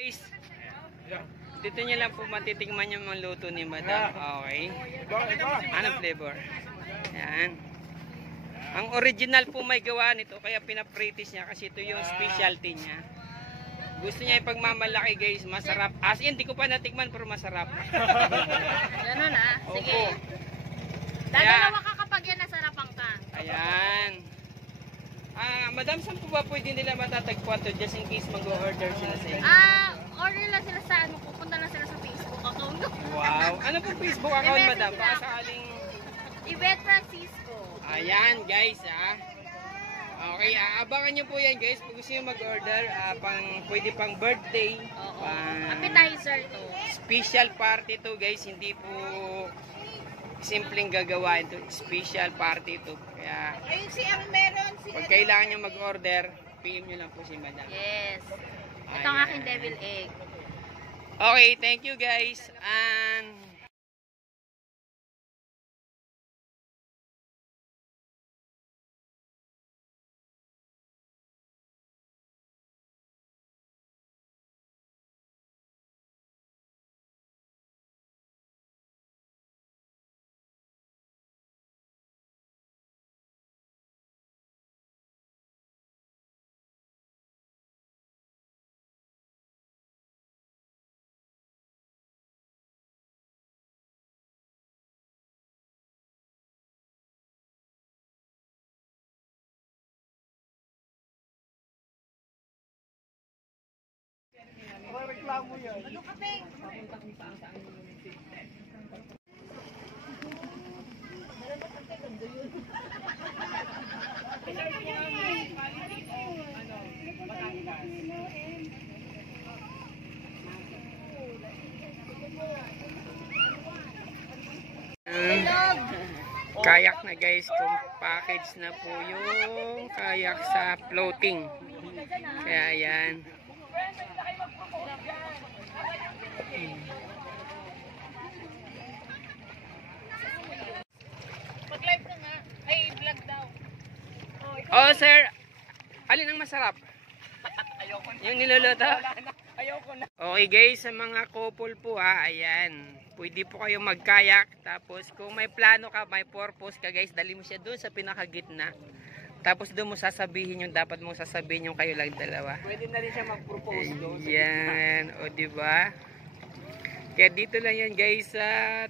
Guys, dito nyo lang po matitingman yung mga luto ni Madam. Okay. Anong flavor? Yan. Ang original po may gawa nito, kaya pinapractice niya kasi ito yung specialty niya. Gusto niya ipagmamalaki guys, masarap. As in, di ko pa natikman pero masarap. Ganun ah. Sige. Dalawa ka kapag yan nasarapan ka. Ayan. Madam, saan po ba pwede nila matatagpuan to just in case mag-order sila sa inyo? Order lang sila sa ano, pupunta lang sila sa Facebook account. Wow. Ano po Facebook account, Madam? Baka sakaling... Yvette Francisco. Ayan, guys, Okay, abangan nyo po yan, guys. Pag gusto nyo mag-order, pwede pang birthday. Oo. Appetizer to. Special party to, guys. Hindi po simpleng gagawain to. Special party to. Kaya, pag kailangan nyo mag-order, PM nyo lang po si Madam. Yes. Ito ang aking devil egg. Okay, thank you, guys. And... reklamo yan. Ano ka, Peng? Kayak na guys, kung package na po yung kayak sa floating. Kaya yan. Mag-live ka nga. Ay, vlog daw. Oh, sir. Alin ang masarap? Ayoko na. Yung niluluto? Ayoko na. Okay guys, sa mga couple po ayan. Pwede po kayong magkayak. Tapos kung may plano ka, may purpose ka guys, dali mo siya doon sa pinakagitna. Tapos doon mo sasabihin yung dapat mong sasabihin yung kayo lang dalawa. Pwede na rin siya mag-propose doon. Yan. O diba? Kaya dito lang yan guys sa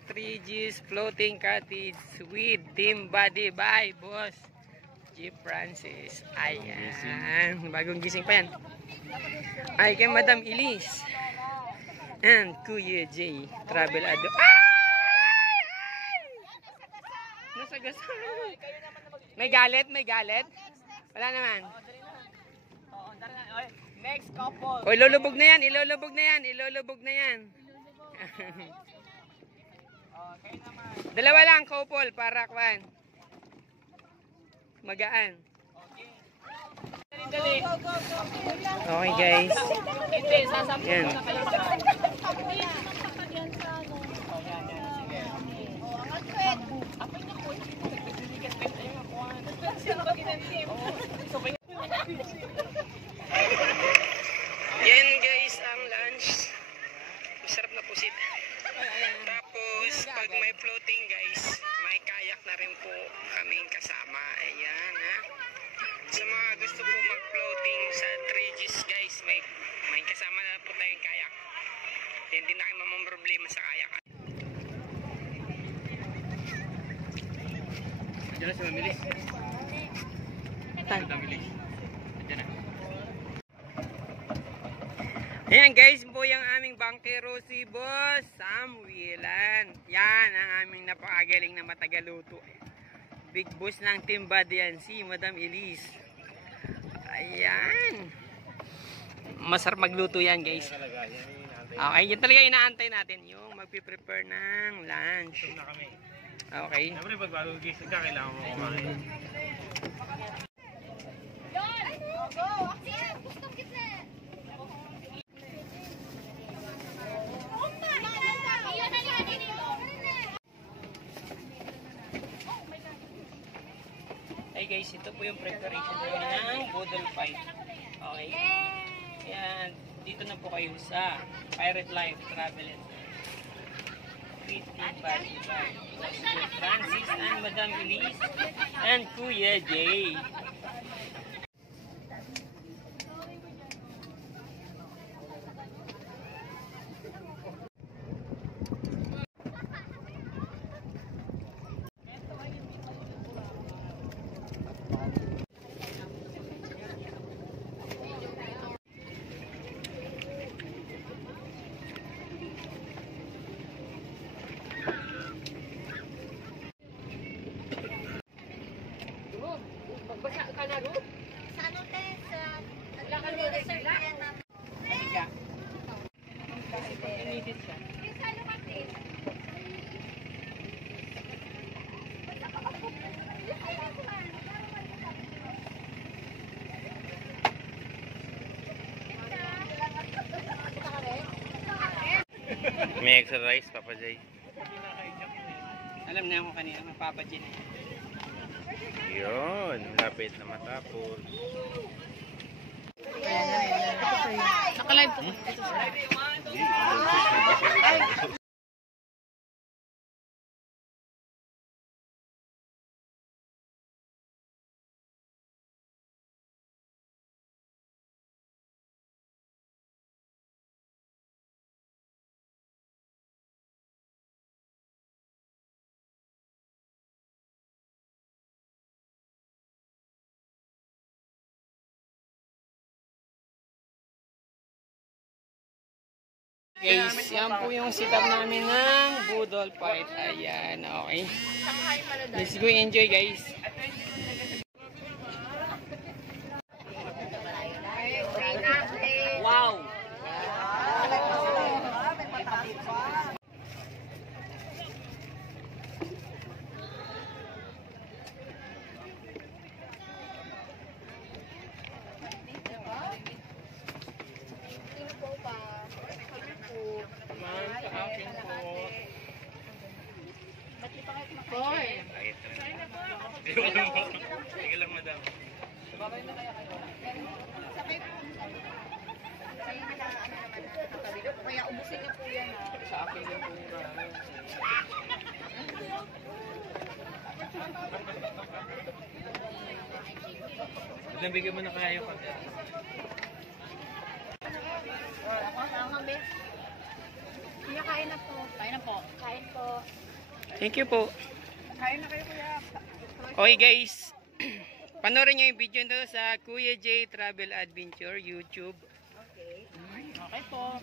3G's Floating Cottage with Team Buddy by Boss G. Francis. Ayan. Bagong gising pa yan. Ay kay Madam Elise. And Kuya J. Travel Ado. Nasagasan. May galit? May galit? Wala naman. Next couple. O, ilulubog na yan. Ilulubog na yan. Ilulubog na yan. Dalawa lang couple para kwan. Magaan. Okay guys. Yan. Yan guys ang lunch. Masarap na pusit. Tapos pag may floating guys, may kayak na rin po kaming kasama. Ayan ha. Sa mga gusto po mag-floating sa 3Gs guys, may kasama na po tayong kayak. Hindi na kayo mamamroblema sa kayak. Diyan na si Mamilis. Mamilis. Diyan na. Ayan guys, po yung aming bankero si Boss Samuelan. Yan ang aming napakagaling na matagaluto. Big boss ng Team Buddy yan, si Madam Elise. Ayan. Masarap magluto yan guys. Okay, yan talaga inaantay natin yung magpiprepare ng lunch. Okay. Siyempre pag bago gising ka, kailangan mo kumain. Hey guys, ito po yung preparation ng Boodle Fight. Okay. Yan. dito na po kayo sa Pirate Life Travel and with Team Body by Francis and Madam Elise and Kuya Jay. Sa ano te? Sa Lakan mo resort yan na. May exercise, Papa Jay. Alam na ako kanina, mapapagin. Yun, lapit na matapos. Nakalive po. Guys, yan po yung setup namin ng Budol Fight. Ayan, okay. Let's go enjoy, guys. Wow! Sige lang, madam. Kaya ubusin niyo po yan. Sa akin din po yung Nabigyan mo na kayo pa. Kuya, kain na po. Kain na po. Kain po. Thank you po. Kain na kayo, kuya. Okay, guys. Panoorin nyo yung video nito sa Kuya J Travel Adventure YouTube. Okay. Okay po.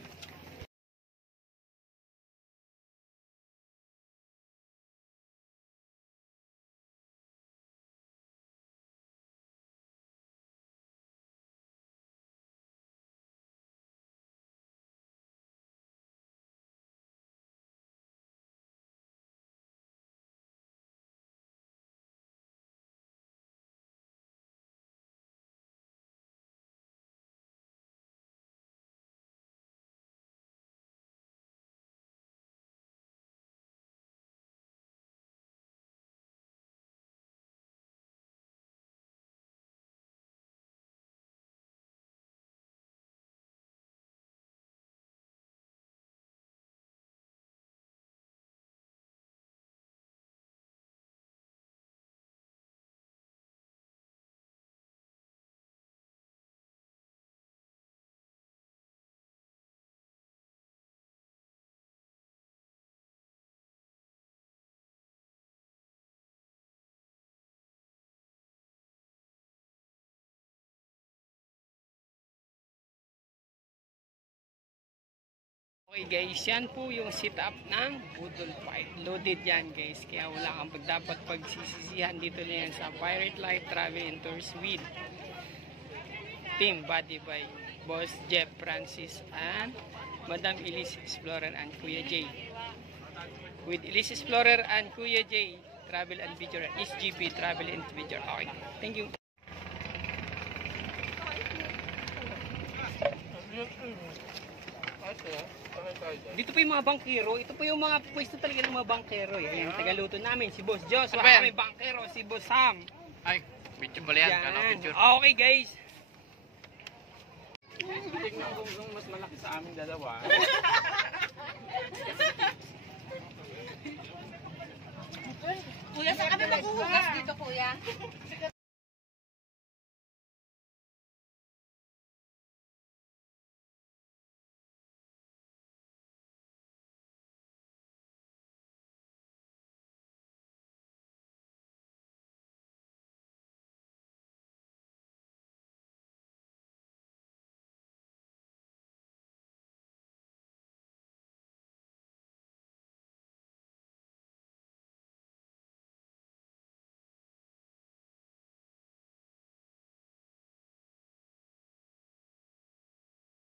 Okay guys, yan po yung setup ng Budol Fight. Loaded yan guys, kaya wala kang dapat pagsisisihan dito na yan sa Pirate Life Travel and Tours with Team Body by Boss Jeff Francis and Madam Elise Explorer and Kuya J. With Elise Explorer and Kuya J, Travel and Adventure, SGP Travel and Adventure. Okay, thank you. Dito po yung mga bangkero. Ito po yung mga pwesto talaga ng mga bangkero. Yan, tagaluto namin. Si Boss Joshua. May bangkero. Si Boss Sam. Ay, video pala yan. Kano picture? Okay guys. Tingnan ko kung mas malaki sa aming dalawa. Kuya, saan kami maghuhugas dito, kuya?